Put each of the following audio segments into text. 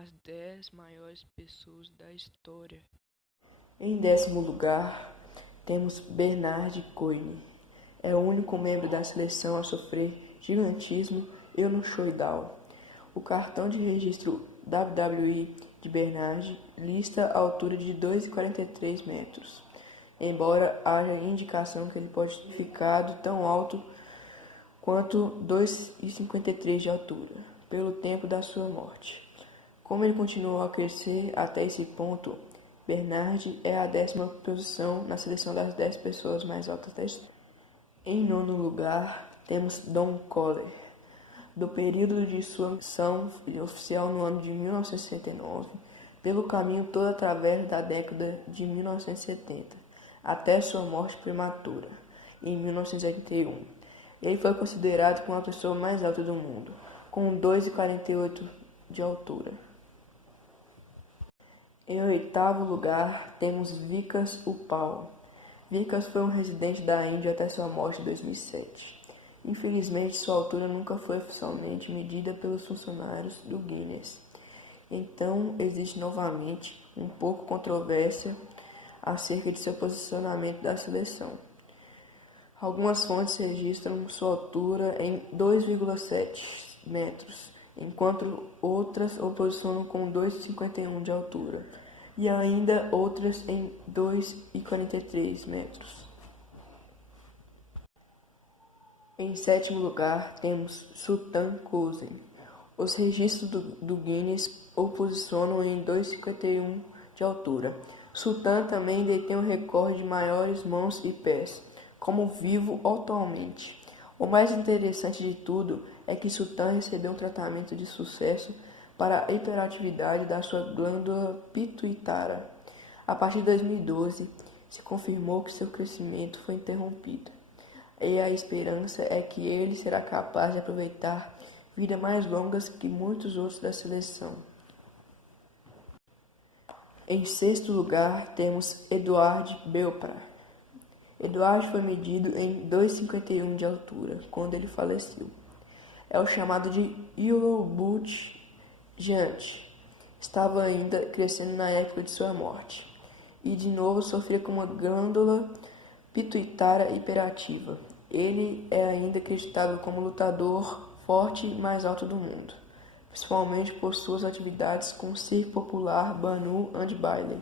as 10 maiores pessoas da história. Em 10º lugar, temos Bernard Coyne. É o único membro da seleção a sofrer gigantismo e no showdown. O cartão de registro WWE de Bernard lista a altura de 2,43 metros, embora haja indicação que ele pode ter ficado tão alto quanto 2,53 de altura, pelo tempo da sua morte. Como ele continuou a crescer até esse ponto, Bernard é a 10ª posição na seleção das 10 pessoas mais altas da história. Em 9º lugar, temos Don Coller. Do período de sua missão oficial no ano de 1969, pelo caminho todo através da década de 1970, até sua morte prematura, em 1981. Ele foi considerado como a pessoa mais alta do mundo, com 2,48 de altura. Em 8º lugar, temos Vikas Uppal. Vikas foi um residente da Índia até sua morte em 2007. Infelizmente, sua altura nunca foi oficialmente medida pelos funcionários do Guinness. Então, existe novamente um pouco controvérsia acerca de seu posicionamento da seleção. Algumas fontes registram sua altura em 2,7 metros, enquanto outras o posicionam com 2,51 de altura, e ainda outras em 2,43 metros. Em 7º lugar, temos Sultan Qusay. Os registros do Guinness o posicionam em 2,51 de altura. Sultan também detém o recorde de maiores mãos e pés, como vivo atualmente. O mais interessante de tudo é que Sultan recebeu um tratamento de sucesso para a hiperatividade da sua glândula pituitária. A partir de 2012, se confirmou que seu crescimento foi interrompido. E a esperança é que ele será capaz de aproveitar vidas mais longas que muitos outros da seleção. Em 6º lugar, temos Edouard Belprat. Edouard foi medido em 2,51 de altura quando ele faleceu. É o chamado de Yellow Boot Giant. Estava ainda crescendo na época de sua morte. E de novo sofria com uma glândula pituitária hiperativa. Ele é ainda acreditado como o lutador forte e mais alto do mundo, principalmente por suas atividades com o circo popular Banu and Bailey,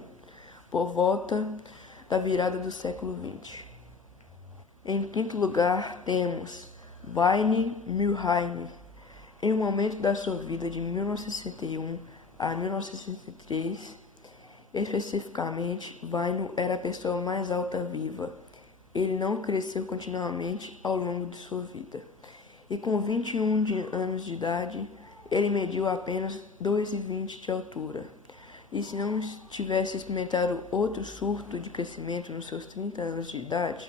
por volta da virada do século XX. Em 5º lugar, temos Vaine Mulroney. Em um momento da sua vida de 1961 a 1963, especificamente, Vaine era a pessoa mais alta viva. Ele não cresceu continuamente ao longo de sua vida. E com 21 anos de idade, ele mediu apenas 2,20 de altura. E se não tivesse experimentado outro surto de crescimento nos seus 30 anos de idade,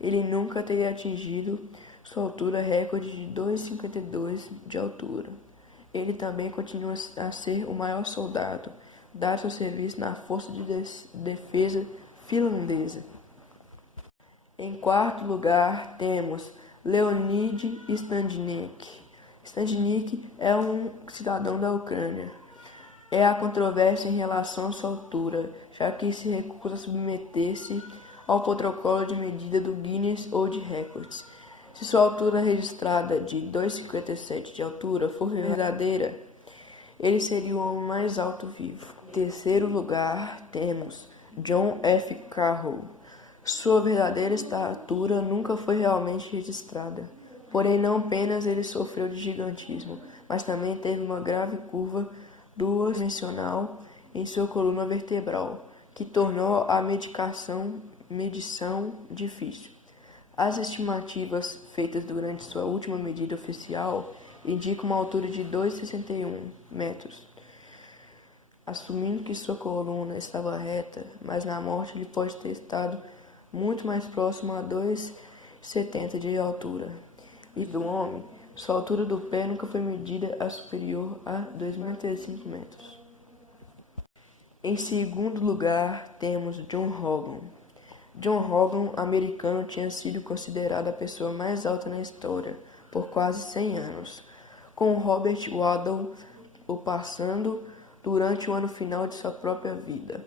ele nunca teria atingido sua altura recorde de 2,52 de altura. Ele também continua a ser o maior soldado, dado seu serviço na Força de Defesa finlandesa. Em 4º lugar, temos Leonid Staniszek. Staniszek é um cidadão da Ucrânia. Há controvérsia em relação à sua altura, já que se recusa a submeter-se ao protocolo de medida do Guinness World Records. Se sua altura registrada de 2,57 de altura for verdadeira, ele seria o homem mais alto vivo. Em 3º lugar, temos John F. Carroll. Sua verdadeira estatura nunca foi realmente registrada. Porém, não apenas ele sofreu de gigantismo, mas também teve uma grave curva duas-dimensional em sua coluna vertebral, que tornou a medição difícil. As estimativas feitas durante sua última medida oficial indicam uma altura de 2,61 metros, assumindo que sua coluna estava reta, mas na morte ele pode ter estado muito mais próximo a 2,70 de altura. E do homem, sua altura do pé nunca foi medida a superior a 2,95 metros. Em 2º lugar, temos John Hogan. John Hogan, americano, tinha sido considerado a pessoa mais alta na história por quase 100 anos, com Robert Waddell o passando durante o ano final de sua própria vida.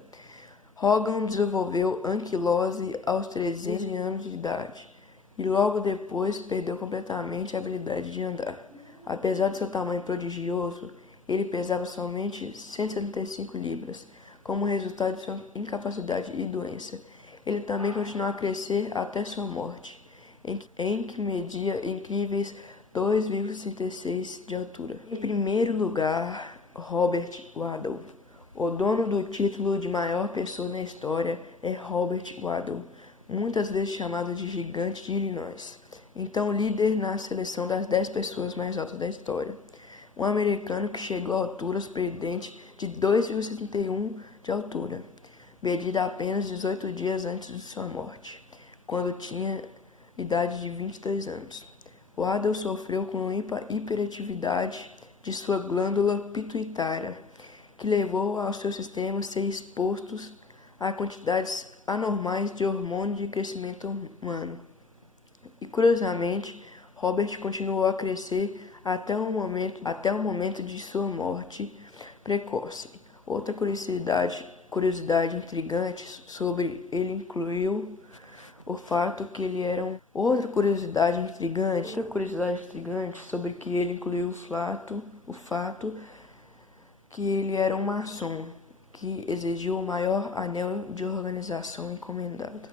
Hogan desenvolveu anquilose aos 13 anos de idade e logo depois perdeu completamente a habilidade de andar. Apesar de seu tamanho prodigioso, ele pesava somente 175 libras, como resultado de sua incapacidade e doença. Ele também continuou a crescer até sua morte, em que media incríveis 2,66 de altura. Em primeiro lugar, Robert Waddell. O dono do título de maior pessoa na história é Robert Waddell, muitas vezes chamado de gigante de Illinois, então líder na seleção das 10 pessoas mais altas da história. Um americano que chegou à altura surpreendente de 2,71 de altura, medida apenas 18 dias antes de sua morte, quando tinha idade de 22 anos. Waddell sofreu com hiperatividade de sua glândula pituitária, que levou ao seu sistema ser exposto a quantidades anormais de hormônio de crescimento humano. E curiosamente, Robert continuou a crescer até o momento de sua morte precoce. Outra curiosidade intrigante sobre ele incluiu o fato que ele era Outra curiosidade intrigante sobre que ele incluiu o fato que ele era um maçom, que exigiu o maior anel de organização encomendado.